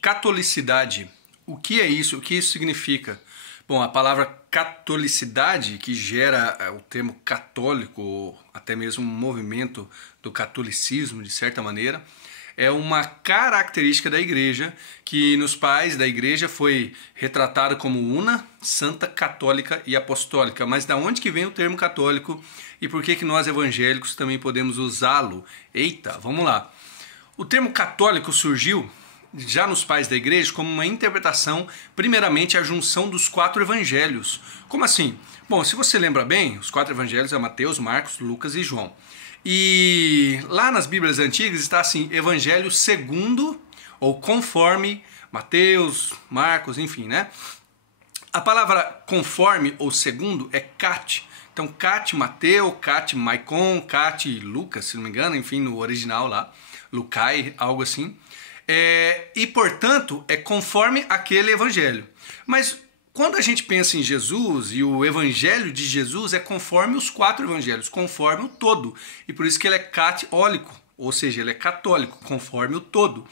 Catolicidade. O que é isso? O que isso significa? Bom, a palavra catolicidade, que gera o termo católico, ou até mesmo um movimento do catolicismo, de certa maneira, é uma característica da igreja que nos pais da igreja foi retratada como una, santa, católica e apostólica. Mas da onde que vem o termo católico e por que nós evangélicos também podemos usá-lo? Eita, vamos lá. O termo católico surgiu já nos pais da igreja como uma interpretação, primeiramente, a junção dos 4 evangelhos. Como assim? Bom, se você lembra bem, os 4 evangelhos são Mateus, Marcos, Lucas e João. E lá nas Bíblias antigas está assim, evangelho segundo ou conforme Mateus, Marcos, enfim, né? A palavra conforme ou segundo é cat. Então, cat Mateus, cat Maicon, cat Lucas, se não me engano, enfim, no original lá, Lucai, algo assim. E, portanto, é conforme aquele evangelho. Mas quando a gente pensa em Jesus e o evangelho de Jesus é conforme os 4 evangelhos, conforme o todo. E por isso que ele é católico, ou seja, ele é católico, conforme o todo.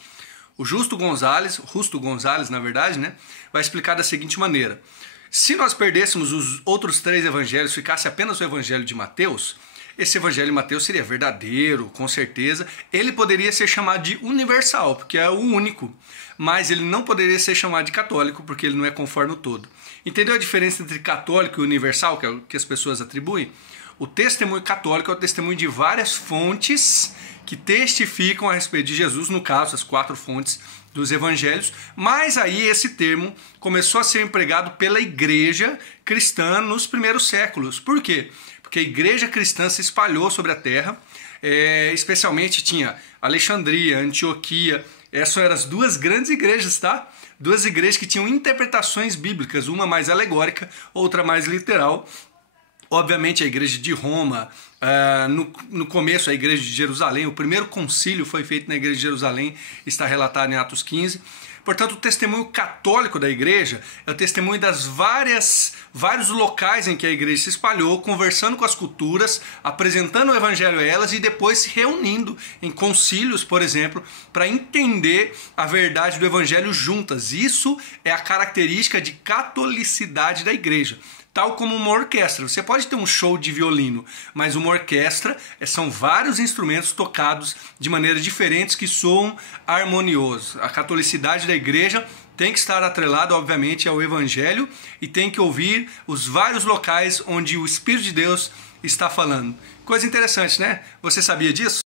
O Justo Gonzalez, na verdade, né, vai explicar da seguinte maneira. Se nós perdêssemos os outros 3 evangelhos, ficasse apenas o evangelho de Mateus, esse evangelho de Mateus seria verdadeiro, com certeza. Ele poderia ser chamado de universal, porque é o único. Mas ele não poderia ser chamado de católico, porque ele não é conforme o todo. Entendeu a diferença entre católico e universal, que é o que as pessoas atribuem? O testemunho católico é o testemunho de várias fontes que testificam a respeito de Jesus, no caso, as 4 fontes dos evangelhos, mas aí esse termo começou a ser empregado pela igreja cristã nos primeiros séculos. Por quê? Porque a igreja cristã se espalhou sobre a terra, especialmente tinha Alexandria, Antioquia, essas eram as 2 grandes igrejas, tá? 2 igrejas que tinham interpretações bíblicas, uma mais alegórica, outra mais literal. Obviamente a igreja de Roma, no começo a igreja de Jerusalém, o primeiro concílio foi feito na igreja de Jerusalém, está relatado em Atos 15. Portanto, o testemunho católico da igreja é o testemunho das vários locais em que a igreja se espalhou, conversando com as culturas, apresentando o evangelho a elas e depois se reunindo em concílios, por exemplo, para entender a verdade do evangelho juntas. Isso é a característica de catolicidade da igreja. Tal como uma orquestra. Você pode ter um show de violino, mas uma orquestra são vários instrumentos tocados de maneiras diferentes que soam harmoniosos. A catolicidade da igreja tem que estar atrelada, obviamente, ao evangelho e tem que ouvir os vários locais onde o Espírito de Deus está falando. Coisa interessante, né? Você sabia disso?